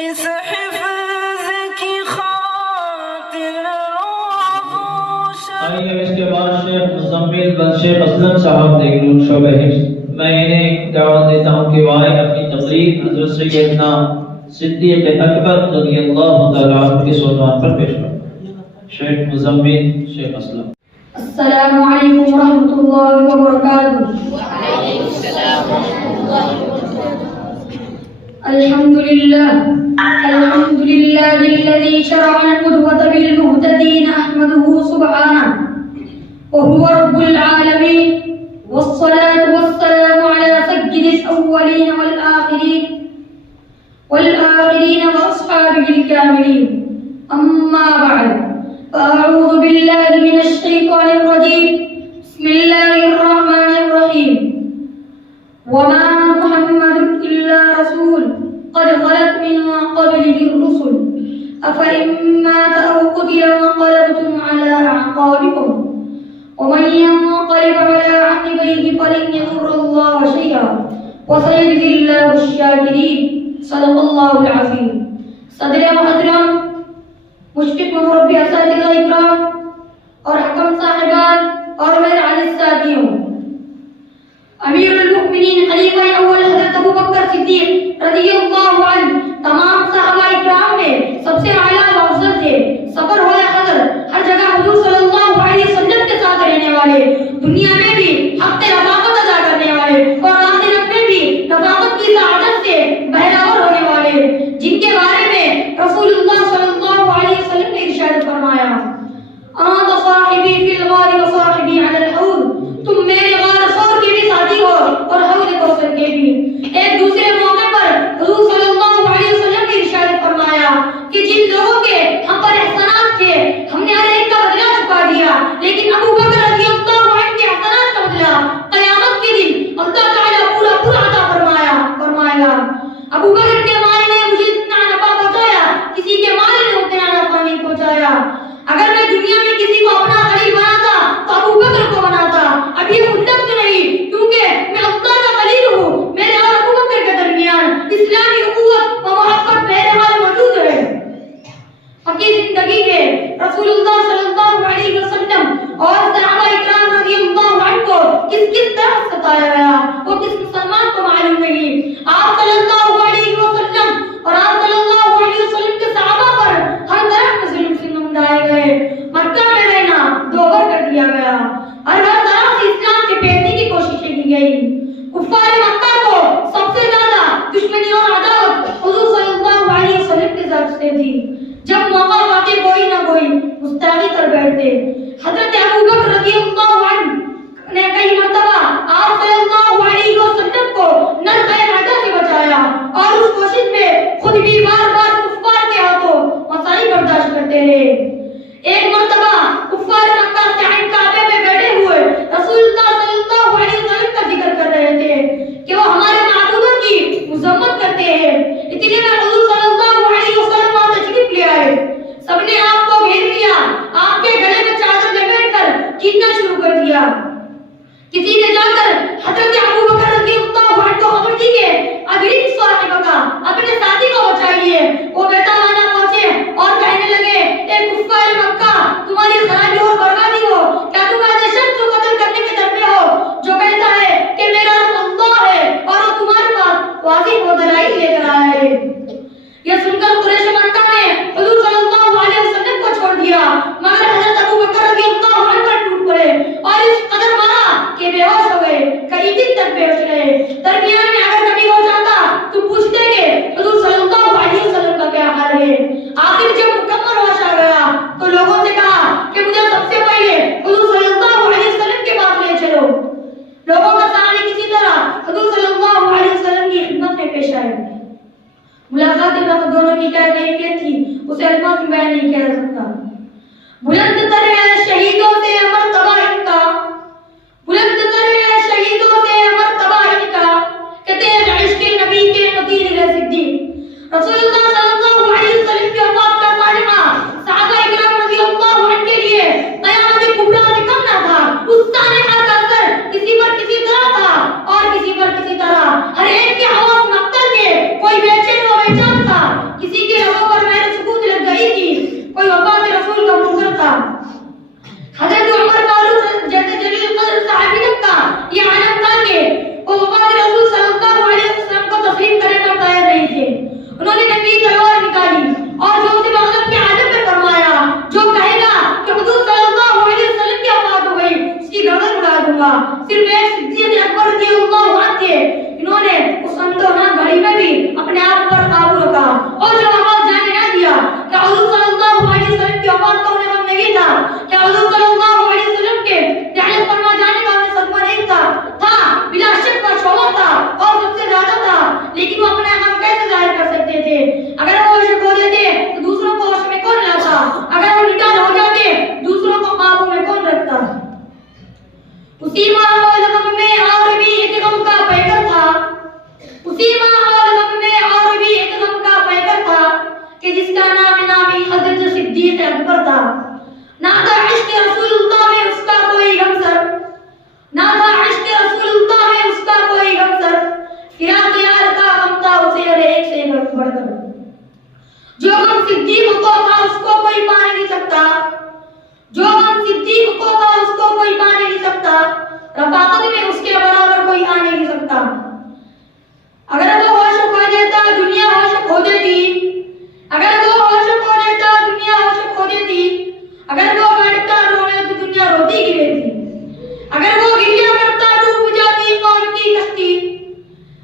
اس حفظ کی خاطر آغوش آئیے اس کے بعد شیخ مزمل بن شیخ اسلم صاحب دیکھ لوں شعبہ حفظ. میں انہیں دعوت دیتا ہوں کہ وہ آئے اپنی تقریر حضرت سیدنا صدیق اکبر رضی اللہ تعالیٰ عنہ کے سلطان پر پیش کریں. شیخ مزمل شیخ اسلم. السلام علیکم ورحمۃ اللہ وبرکاتہ. الحمد للہ الذي شرع القدوة بالمهتدين أحمده سبحانه وهو رب العالمين والصلاة والسلام على سيد الأولين والآخرين وأصحابه الكاملين. أما بعد فأعوذ بالله من الشيطان الرجيم. بسم الله الرحمن الرحيم. وما محمد إلا رسول قد خلت من قبله الرسل أفإن مات أو قتل انقلبتم على أعقابكم ومن ينقلب على عقبيه فلن يضر الله شيئا وسيجزي الله الشاكرين. صدق الله العظيم. صدر محترم مشفق مربی اساتذہ اکرام اور حکم صاحبان اور میرے عزیز ساتھیوں، امیر المؤمنین خلیفہ اول حضرت ابو بکر صدیق رضی اللہ عنہ تمام صحابہ اکرام میں سب سے اعلیٰ و افضل تھے. سفر ہو یا حضر ہر جگہ حضور صلی اللہ علیہ وسلم کے ساتھ رہنے والے، دنیا میں بھی حق رفاقت ادا کرنے والے اور آخرت میں بھی رفاقت کی سعادت سے بہراور ہونے والے، جن کے بارے میں رسول اللہ صلی اللہ علیہ وسلم نے ارشاد فرمایا: انت صاحبی فی الغار و صاحبی علی الحوض. تم میرے غار ثور کے بھی ساتھی ہو اور حوض کوثر کے بھی. ایک دوسرے موقع پر حضور صلی اللہ علیہ وسلم نے ارشاد فرمایا کہ جن لوگوں کے ہم پر احسانات کیے ہم نے ہر ایک کا بدلہ چکا دیا، لیکن ابو بکر رضی اللہ عنہ کے احسانات کا بدلہ قیامت کے دن اللہ تعالیٰ پورا عطا فرمائے گا. ابو بکر کے مال نے مجھے اتنا نفع پہنچایا، کسی کے مال نے اتنا نفع نہیں پہنچایا. اگر میں دنیا میں کسی کو اپنا خلیل بناتا تو ابو بکر کو بناتا. اب یہ مطلب تو نہیں، کیونکہ میں اللہ کا خلیل ہوں، میرے اور ابو بکر کے درمیان اسلامی اخوت و محبت بہرحال موجود ہے. حقیقی زندگی کے رسول اللہ صلی اللہ علیہ وسلم اور صحابہ اکرام رضی اللہ عنہ کو کس طرح ستایا گیا وہ کس مسلمان کو معلوم نہیں. آپ صلی اللہ علیہ وسلم اور آپ صلی اللہ علیہ وسلم کے صحابہ پر ہر طرح کے ظلم سے نمٹائے گئے. مکہ میں رہنا دوبر کر دیا گیا، ہر طرح سے اسلام کے پھیلنے کی کوششیں کی گئی. کفار مکہ کو سب سے زیادہ دشمنی اور عداوت حضور صلی اللہ علیہ وسلم کے ذات سے تھی. جب موقع پاتے کوئی نہ کوئی گستاخی کر بیٹھتے. حضرت ابو بکر رضی اللہ عنہ نے کئی مرتبہ آپ صلی اللہ علیہ وسلم کو نر غیر حدا سے بچایا اور اس کوشش میں خود بھی بار بار کفار کے ہاتھوں مسائل برداشت کرتے رہے. ایک مرتبہ کفار مکہ سے عین کعبے میں بیٹھے ہوئے رسول اللہ صلی اللہ علیہ وسلم کا ذکر کر رہے تھے کہ وہ ہمارے معبودوں کی مذمت کرتے ہیں. اتنے میں حضور صلی اللہ علیہ وسلم وہاں تشریف لے آئے. سب نے آپ کو گھیر لیا، آپ کے گلے میں چادر لپیٹ کر کھینچنا شروع کر دیا. کسی نے جا کر حضرت ابو بکر رضی اللہ عنہ کو خبر دی کہ اگلی صاحب کا اپنے ساتھی کو بچائیے. وہ بیتانہ پہنچے اور کہنے لگے: اے کفار مکہ، تمہاری خرابی اور بربادی ہو، کیا تم ایسے شخص کو قتل کرنے کے در میں ہو جو کہتا ہے کہ میرا رب اللہ ہے اور وہ تمہارے پاس واضح و دلائل لے کر آیا ہے. یہ سن کر قریش مکہ نے حضور صلی اللہ علیہ وسلم کو چھوڑ دیا، مگر حضرت ابو بکر رضی اللہ عنہ پر ٹوٹ پڑے اور اس قدر مارا کہ بے ہوش ہو گئے. کئی دن تک بے ہوش رہے. درمیان میں اگر کبھی ہو جاتا تو پوچھتے کہ حضور صلی اللہ علیہ وسلم کا کیا حال ہے. آخر جب مکمل ہوش آ گیا تو لوگوں سے کہا کہ مجھے سب سے پہلے حضور صلی اللہ علیہ وسلم کے پاس لے چلو. لوگوں کا سامنے کسی طرح حضور صلی اللہ علیہ وسلم کی خدمت میں پیش آئے. ملاقات کے وقت دونوں کی کیا کیفیت تھی اسے الفاظ میں بیان نہیں کیا جا سکتا. بلند تر ہے شہیدوں سے مرتبہ ان کا، بلند تر ہے شہیدوں سے مرتبہ ان کا، کہ تیز عشق نبی کے قتیل ہے صدیق. رسول اللہ صلی اللہ علیہ وسلم کی وفات کا صالحہ صحابہ اکرام رضی اللہ عنہ کے لیے قیامت کبریٰ سے کم نہ تھا. اس صالحہ کا اثر کسی پر کسی طرح تھا اور کسی پر کسی طرح. ہر ایک کے حواس مقتل کے، کوئی بے چین و بے چین تھا، کسی کہ جس کا نام نامی حضرت صدیق اکبر تھا، نہ تھا عشق رسول اللہ میں اس کا کوئی ہمسر، نہ تھا عشق رسول اللہ میں اس کا کوئی ہمسر، فراق یار کا غم تھا اسے ہر ایک سے بڑھ کر، جو غم صدیق کو تھا اس کو کوئی پا نہیں سکتا، جو غم صدیق کو تھا اس کو کوئی پا نہیں سکتا، رفاقت میں اس کے برابر کوئی آ نہیں سکتا۔ اگر وہ عاشق ہو جاتا دنیا عاشق ہو جاتی، اگر وہ عاشق ہو جاتا دنیا عاشق ہو جاتی، اگر وہ بیٹھتا رونے تو دنیا روتی کی رہتی، اگر وہ گریہ کرتا ڈوب جاتی قوم کی کشتی،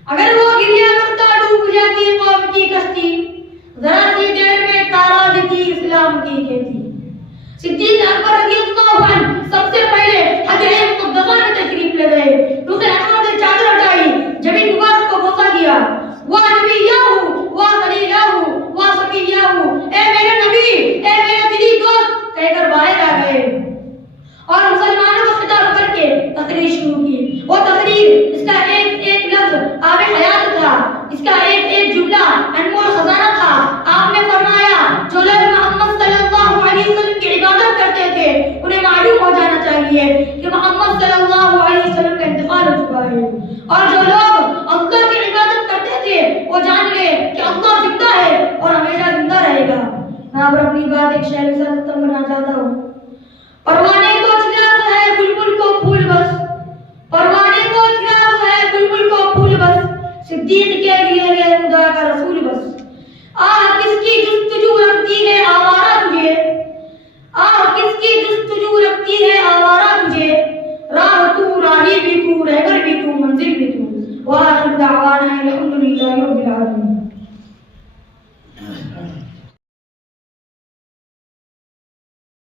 اگر وہ گریہ کرتا ڈوب جاتی قوم کی کشتی، ذرا سی دیر میں تارا دیتی اسلام کی کہتی۔ صدیق اکبر رضی اللہ عنہ سب سے پہلے حجر مقدسہ میں تشریف لے گئے، دوسرے ہاتھوں سے چادر ہٹائی، زمین مبارک کو بوسہ دیا، وا نبیہ وا خلیلہ وا صفیہ، اے میرے نبی، اے میرے دلی دوست کہہ کر باہر آ گئے اور مسلمانوں کو خطاب کر کے تقریر شروع کی۔ وہ تقریر اس کا ایک ایک لفظ آب حیات تھا، اس کا ایک ایک جملہ انمول خزانہ تھا۔ آپ نے فرمایا جو لوگ محمد صلی اللہ علیہ وسلم کی عبادت کرتے تھے انہیں معلوم ہو جانا چاہیے کہ محمد صلی اللہ علیہ وسلم کا انتقال ہو چکا ہے، اور جو لوگ اللہ کی عبادت کرتے تھے وہ جان لے کہ اللہ زندہ ہے اور ہمیشہ زندہ رہے گا۔ میں اب اپنی بات ایک شعر کے ساتھ ختم کرنا چاہتا ہوں۔ پروانے کو چراغ ہے بلبل کو پھول بس، پروانے کو چراغ ہے بلبل کو پھول بس، صدیق کے لیے